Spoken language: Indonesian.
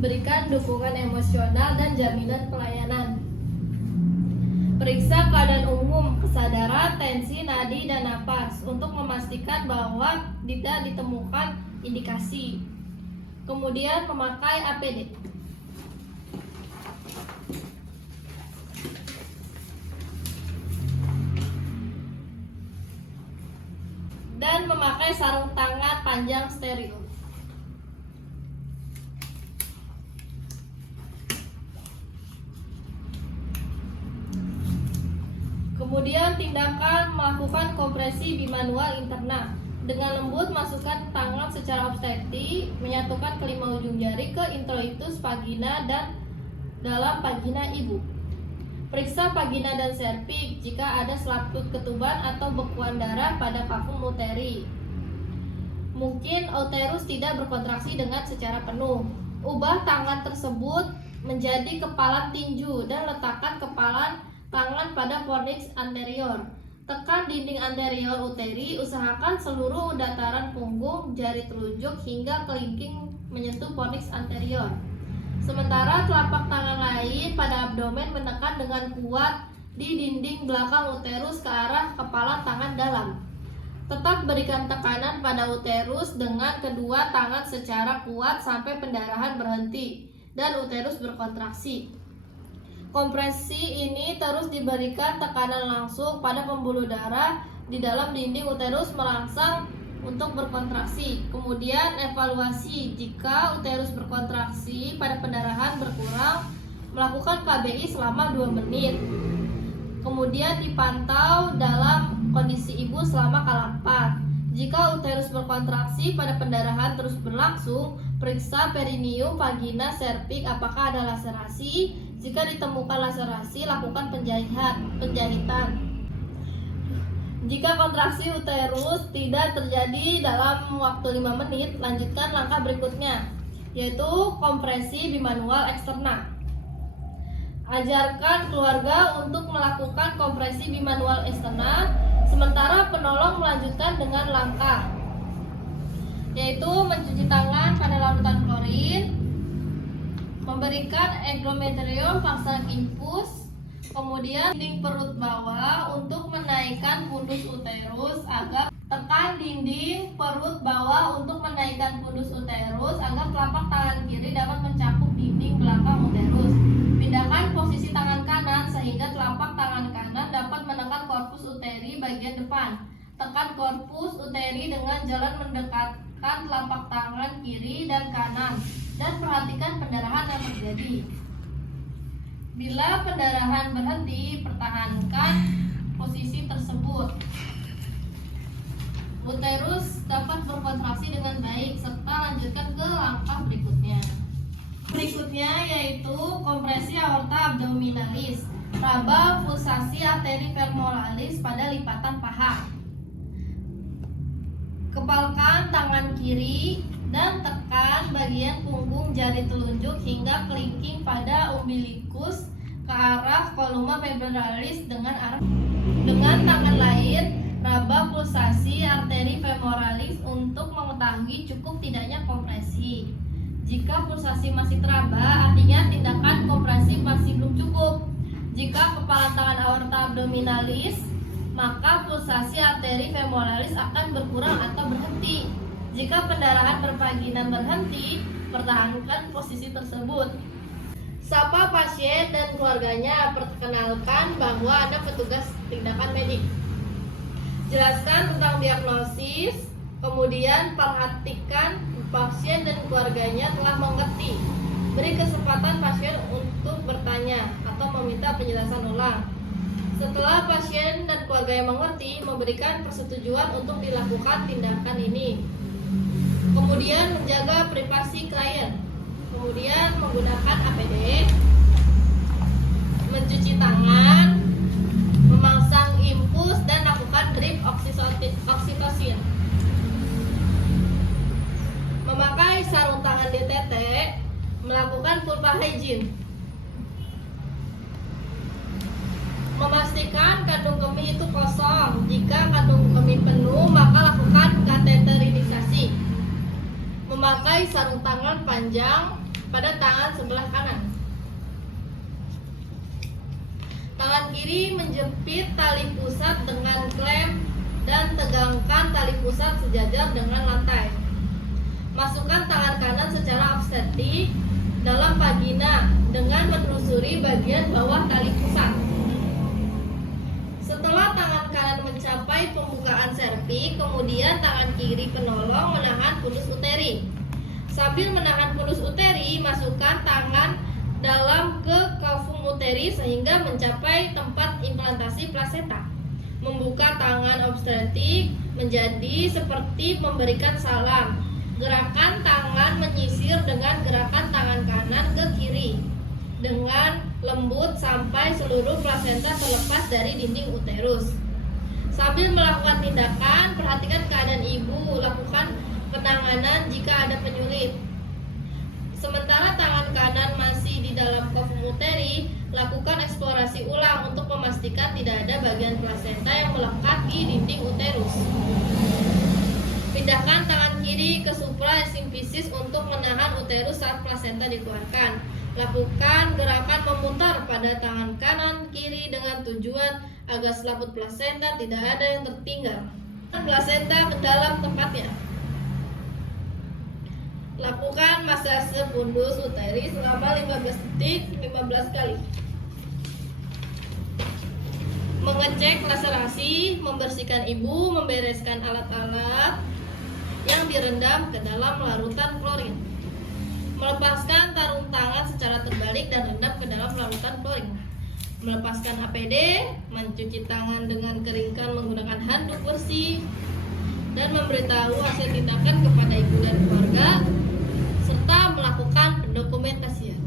Berikan dukungan emosional dan jaminan pelayanan. Periksa keadaan umum, kesadaran, tensi, nadi, dan napas untuk memastikan bahwa tidak ditemukan indikasi. Kemudian memakai APD. Dan memakai sarung tangan panjang steril. Kemudian tindakan melakukan kompresi bimanual interna. Dengan lembut masukkan tangan secara obstetrik, menyatukan kelima ujung jari ke introitus vagina dan dalam vagina ibu. Periksa vagina dan serviks jika ada selaput ketuban atau bekuan darah pada kafum uteri. Mungkin uterus tidak berkontraksi dengan secara penuh. Ubah tangan tersebut menjadi kepalan tinju dan letakkan kepalan tangan pada fornix anterior. Tekan dinding anterior uteri, usahakan seluruh dataran punggung, jari telunjuk hingga kelingking menyentuh fornix anterior. Sementara telapak tangan lain pada abdomen menekan dengan kuat di dinding belakang uterus ke arah kepala tangan dalam. Tetap berikan tekanan pada uterus dengan kedua tangan secara kuat sampai pendarahan berhenti dan uterus berkontraksi. Kompresi ini terus diberikan tekanan langsung pada pembuluh darah di dalam dinding uterus merangsang untuk berkontraksi. Kemudian evaluasi jika uterus berkontraksi pada pendarahan berkurang, melakukan KBI selama 2 menit. Kemudian dipantau dalam kondisi ibu selama kala 4. Jika uterus berkontraksi pada pendarahan terus berlangsung, periksa perineum, vagina, serviks apakah ada laserasi. Jika ditemukan laserasi, lakukan penjahitan. Jika kontraksi uterus tidak terjadi dalam waktu 5 menit, lanjutkan langkah berikutnya, yaitu kompresi bimanual eksterna. Ajarkan keluarga untuk melakukan kompresi bimanual eksterna, sementara penolong melanjutkan dengan langkah, yaitu mencuci tangan pada larutan klorin, memberikan endometrium pasang infus, kemudian dinding perut bawah untuk menaikkan fundus uterus agar tekan dinding perut bawah untuk menaikkan fundus uterus agar telapak tangan kiri dapat mencakup dinding belakang uterus. Pindahkan posisi tangan kanan sehingga telapak tangan kanan dapat menekan korpus uteri bagian depan. Tekan korpus uteri dengan jalan mendekatkan telapak tangan kiri dan kanan dan perhatikan pendarahan yang terjadi. Bila pendarahan berhenti, pertahankan posisi tersebut. Uterus dapat berkontraksi dengan baik serta lanjutkan ke langkah berikutnya. Berikutnya yaitu kompresi aorta abdominalis, raba pulsasi arteri femoralis pada lipatan paha. Kepalkan tangan kiri dan tekan bagian punggung jari telunjuk hingga kelingking pada umbilikus ke arah koluma femoralis dengan tangan lain raba pulsasi arteri femoralis untuk mengetahui cukup tidaknya kompresi. Jika pulsasi masih teraba, artinya tindakan kompresi masih belum cukup. Jika kepala tangan aorta abdominalis, maka pulsasi arteri femoralis akan berkurang atau berhenti. Jika pendarahan bervagina berhenti, pertahankan posisi tersebut. Sapa pasien dan keluarganya, perkenalkan bahwa Anda petugas tindakan medik. Jelaskan tentang diagnosis, kemudian perhatikan pasien dan keluarganya telah mengerti. Beri kesempatan pasien untuk bertanya atau meminta penjelasan ulang. Setelah pasien dan keluarga yang mengerti, memberikan persetujuan untuk dilakukan tindakan ini. Kemudian menjaga privasi klien. Kemudian menggunakan APD, mencuci tangan, memasang infus dan lakukan drip oksitosin. Memakai sarung tangan DTT, melakukan vulva hygiene. Memastikan kandung kemih itu kosong. Jika kandung kemih penuh, maka lakukan kateterisasi. Memakai sarung tangan panjang pada tangan sebelah kanan. Tangan kiri menjepit tali pusat dengan klem dan tegangkan tali pusat sejajar dengan lantai. Masukkan tangan kanan secara obstetik dalam vagina dengan menelusuri bagian bawah tali pusat. Setelah tangan kanan mencapai pembukaan serviks, kemudian tangan kiri penolong menahan pudus uteri. Sambil menahan pudus uteri, masukkan tangan dalam ke kavum uteri sehingga mencapai tempat implantasi plasenta. Membuka tangan obstetrik menjadi seperti memberikan salam. Gerakan tangan menyisir dengan gerakan tangan kanan ke kiri dengan lembut sampai seluruh plasenta terlepas dari dinding uterus. Sambil melakukan tindakan, perhatikan keadaan ibu, lakukan penanganan jika ada penyulit. Sementara tangan kanan masih di dalam kavum uteri, lakukan eksplorasi ulang untuk memastikan tidak ada bagian plasenta yang melekat di dinding uterus. Pindahkan tangan kiri ke suprasimfisis untuk menahan uterus saat plasenta dikeluarkan. Lakukan gerakan memutar pada tangan kanan kiri dengan tujuan agar selaput plasenta tidak ada yang tertinggal. Plasenta ke dalam tempatnya. Lakukan masase fundus uteri selama 15 detik 15 kali. Mengecek laserasi, membersihkan ibu, membereskan alat-alat yang direndam ke dalam larutan klorin. Melepaskan sarung tangan secara terbalik dan rendam ke dalam larutan klorin. Melepaskan APD, mencuci tangan dengan keringkan menggunakan handuk bersih, dan memberitahu hasil tindakan kepada ibu dan keluarga, serta melakukan pendokumentasian.